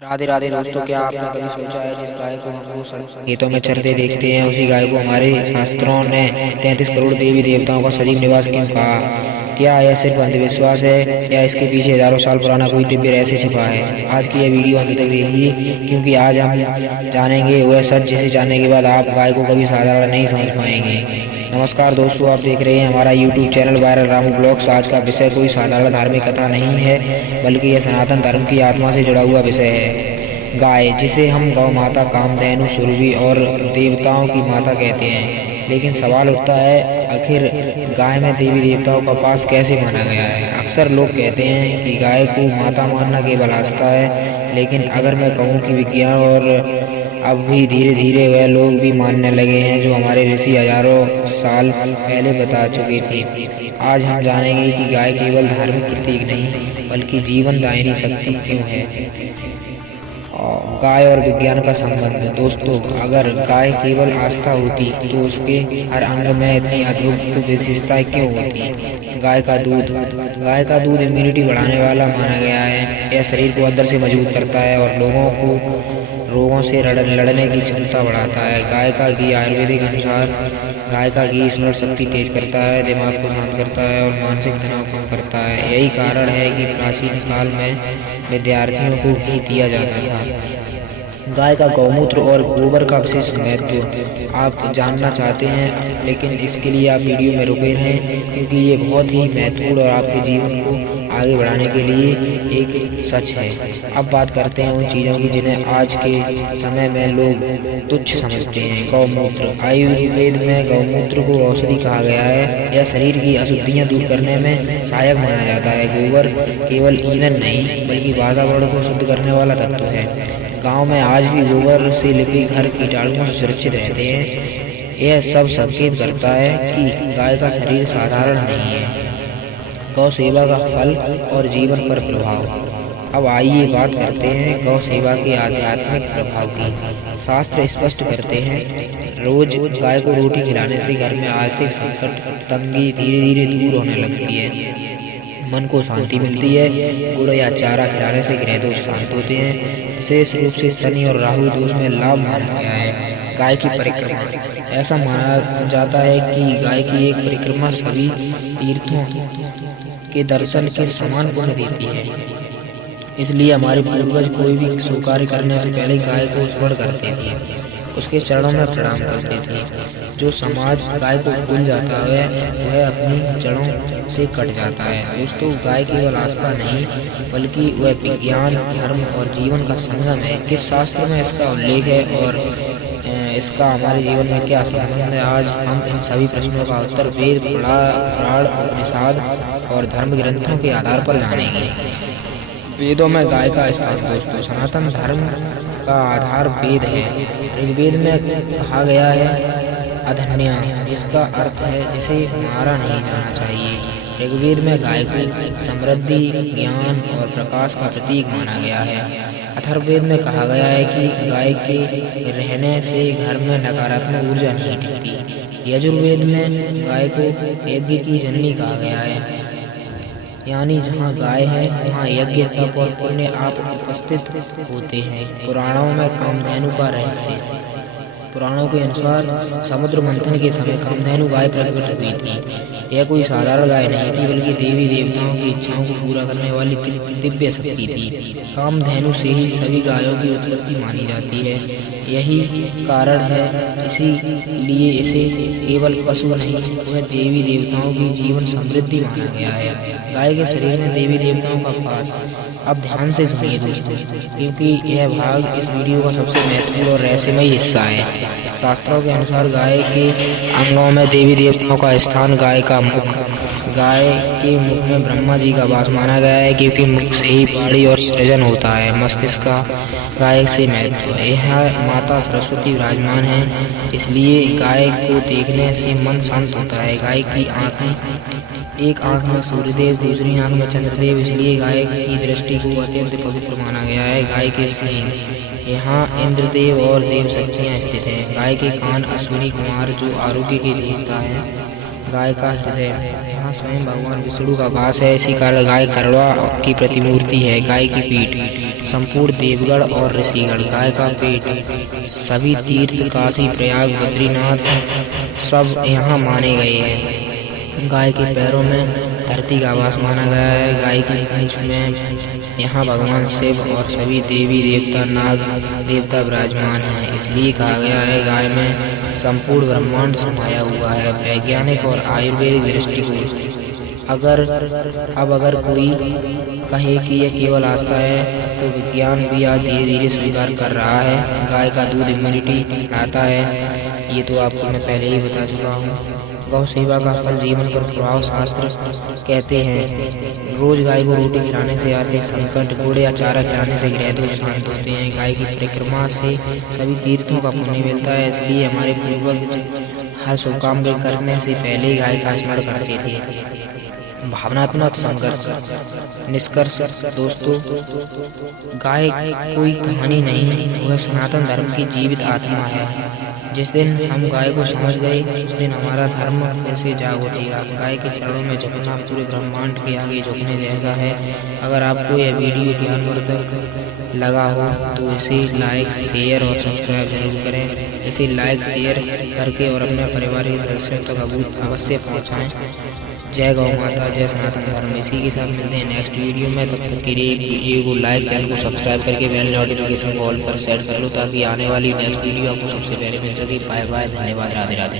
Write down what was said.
राधे राधे दोस्तों, क्या आपने कभी सोचा है जिस गाय को हम रोज खेतों में चरते देखते हैं उसी गाय को हमारे शास्त्रों ने 33 करोड़ देवी देवताओं का सजीव निवास क्यों कहा? क्या यह सिर्फ अंधविश्वास है या इसके पीछे हजारों साल पुराना कोई दिव्य रहस्य छिपा है? आज की यह वीडियो अंत तक देखिए, क्योंकि आज हम जानेंगे वह सच जिसे जानने के बाद आप गाय को कभी साधारण नहीं समझ पाएंगे। नमस्कार दोस्तों, आप देख रहे हैं हमारा YouTube channel viral Ramu blogs. आज का विषय कोई साधारण धार्मिक कथा नहीं है, बल्कि यह सनातन धर्म की आत्मा से जुड़ा हुआ विषय है। गाय, जिसे हम गौ माता, कामधेनु, सुरभि और देवताओं की माता कहते हैं। लेकिन सवाल उठता है, आखिर गाय में देवी देवताओं का पास कैसे माना गया है? अक्सर लोग कहते हैं कि गाय को माता मानना केवल आस्था है, लेकिन अगर मैं कहूँ कि विज्ञान और अब भी धीरे धीरे वह लोग भी मानने लगे हैं जो हमारे ऋषि हजारों साल पहले बता चुके थे। आज हम जानेंगे कि गाय केवल धार्मिक प्रतीक नहीं, बल्कि जीवन दायिनी शक्ति क्यों है। गाय और विज्ञान का संबंध। दोस्तों, अगर गाय केवल आस्था होती तो उसके हर अंग में इतनी अद्भुत विशेषताएं क्यों होती? गाय का दूध। गाय का दूध इम्यूनिटी बढ़ाने वाला माना गया है। यह शरीर को अंदर से मजबूत करता है और लोगों को रोगों से लड़ने की क्षमता बढ़ाता है। गाय का घी। आयुर्वेदिक अनुसार गाय का घी स्मरण शक्ति तेज करता है, दिमाग को शांत करता है और मानसिक तनाव कम करता है। यही कारण है कि प्राचीन काल में विद्यार्थियों को घी दिया जाता था। गाय का गौमूत्र और गोबर का विशेष महत्व आप जानना चाहते हैं, लेकिन इसके लिए आप वीडियो में रुके रहें, क्योंकि ये बहुत ही महत्वपूर्ण और आपके जीवन को आगे बढ़ाने के लिए एक सच है। अब बात करते हैं उन चीज़ों की जिन्हें आज के समय में लोग तुच्छ समझते हैं। गौमूत्र। आयुर्वेद में गौमूत्र को औषधि कहा गया है। यह शरीर की अशुद्धियाँ दूर करने में सहायक माना जाता है। गोबर केवल ईंधन नहीं, बल्कि वातावरण को शुद्ध करने वाला तत्व है। गांव में आज भी गोबर से लिपे घर कीटाणुओं से सुरक्षित रहते हैं। यह सब संकेत करता है कि गाय का शरीर साधारण नहीं है। गौ सेवा का फल और जीवन पर प्रभाव। अब आइए बात करते हैं गौ सेवा के आध्यात्मिक प्रभाव की। शास्त्र स्पष्ट करते हैं, रोज गाय को रोटी खिलाने से घर में आर्थिक संकट, तंगी धीरे धीरे दूर होने लगती है। मन को शांति मिलती है। गुड़ या चारा खिलाने से ग्रह दोष शांत होते हैं। विशेष रूप से शनि और राहु दोष में लाभ माना गया है। गाय की परिक्रमा। ऐसा माना जाता है कि गाय की एक परिक्रमा सभी तीर्थों के दर्शन के समान पुण्य देती है। इसलिए हमारे पूर्वज कोई भी शुभ कार्य करने से पहले गाय को स्मरण करते थे, उसके चरणों में प्रणाम करते थे। जो समाज गाय को भूल जाता है वह अपनी जड़ों से कट जाता है। दोस्तों, गाय केवल आस्था नहीं, बल्कि वह विज्ञान, धर्म और जीवन का संगम है। किस शास्त्र में इसका उल्लेख है और इसका हमारे जीवन में क्या संबंध है? आज हम इन सभी प्रश्नों का उत्तर वेद, पुराण, उपनिषद और धर्म ग्रंथों के आधार पर जानेंगे। वेदों में गाय का स्थान। दोस्तों, सनातन धर्म का आधार वेद है। ऋग्वेद में कहा गया है अधन्या, जिसका अर्थ है जिसे मारा नहीं जाना चाहिए। ऋग्वेद में गाय को समृद्धि, ज्ञान और प्रकाश का प्रतीक माना गया है। अथर्ववेद में कहा गया है कि गाय के रहने से घर में नकारात्मक ऊर्जा नहीं टिकती। यजुर्वेद में गाय को यज्ञ की जननी कहा गया है, यानी जहाँ गाय है वहाँ यज्ञ, तप और पुण्य आप उपस्थित होते हैं। पुराणों में कामधेनु का रहस्य। पुराणों के अनुसार समुद्र मंथन के समय कामधेनु गाय प्रकट हुई थी। यह कोई साधारण गाय नहीं थी, बल्कि देवी देवताओं की इच्छाओं को पूरा करने वाली दिव्य शक्ति थी। कामधेनु से ही सभी गायों की उत्पत्ति मानी जाती है। यही कारण है इसीलिए इसे केवल पशु नहीं, वह देवी देवताओं की जीवन समृद्धि माना गया है। गाय के शरीर में देवी देवताओं का वास। अब ध्यान से सुनिए दोस्तों, क्योंकि यह भाग इस वीडियो का सबसे महत्वपूर्ण और रहस्यमय हिस्सा है। शास्त्रों के अनुसार गाय के अंगों में देवी देवताओं का स्थान। गाय का मुख। गाय के मुख में ब्रह्मा जी का वास माना गया है, क्योंकि मुख से ही वाणी और सृजन होता है। मस्तिष्क का गाय से महत्व। यह माता सरस्वती विराजमान है, इसलिए गाय को देखने से मन शांत होता है। गाय की आंखें, एक आंख में सूर्यदेव, दूसरी आंख में चंद्रदेव, इसलिए गाय की दृष्टि को अत्यंत पवित्र माना गया है। गाय के सींग, यहाँ इंद्रदेव और देव शक्तियाँ स्थित हैं। गाय के कान, अश्विनी कुमार जो आरोग्य के देवता है। गाय का हृदय, यहाँ स्वयं भगवान विष्णु का वास है। इसी कारण गाय खरवा की प्रतिमूर्ति है। गाय की पीठ, संपूर्ण देवगढ़ और ऋषिगढ़। गाय का पेट, सभी तीर्थ काशी, प्रयाग, बद्रीनाथ सब यहाँ माने गए हैं। गाय के पैरों में धरती का आवास माना गया है। गाय की पूंछ में यहाँ भगवान शिव और सभी देवी देवता, नाग देवता विराजमान हैं। इसलिए कहा गया है गाय में संपूर्ण ब्रह्मांड समाया हुआ है। वैज्ञानिक और आयुर्वेदिक दृष्टिकोण, अगर कोई कहे कि यह केवल आस्था है तो विज्ञान भी आज धीरे धीरे स्वीकार कर रहा है। गाय का दूध इम्यूनिटी बढ़ाता है, ये तो आपको मैं पहले ही बता चुका हूँ। गौ सेवा का फल जीवन पर प्रभाव, शास्त्र कहते हैं रोज गाय को रोटी खिलाने से आर्थिक संकट, गुड़ या चारा खिलाने से ग्रह दोष शांत होते हैं। गाय की परिक्रमा से सभी तीर्थों का पुण्य मिलता है। इसलिए हमारे पूर्वज हर शुभ काम करने से पहले गाय का स्मरण करते थे। भावनात्मक संघर्ष, निष्कर्ष दोस्तों, गाय कोई कहानी नहीं, वह सनातन धर्म की जीवित आत्मा है। जिस दिन हम गाय को समझ गए उस दिन हमारा धर्म फिर से जाग उठेगा। गाय के चरणों में झुकना पूरे ब्रह्मांड के आगे झुकने जैसा है। अगर आपको यह वीडियो ज्ञानवर्धक लगा हो तो इसे लाइक, शेयर और सब्सक्राइब जरूर करें। इसे लाइक, शेयर करके और अपने परिवार के सदस्यों तक अवश्य पहुँचाएँ। जय गौ माता, जय सनातन धर्म। इसी के साथ मिलते हैं नेक्स्ट वीडियो में। तब तक के लिए वीडियो को लाइक, चैनल को सब्सक्राइब करके बेल नोटिफिकेशन को ऑल पर सेट कर लो ताकि आने वाली नेक्स्ट वीडियो आपको सबसे पहले मिल सके। बाय बाय, धन्यवाद, राधे राधे।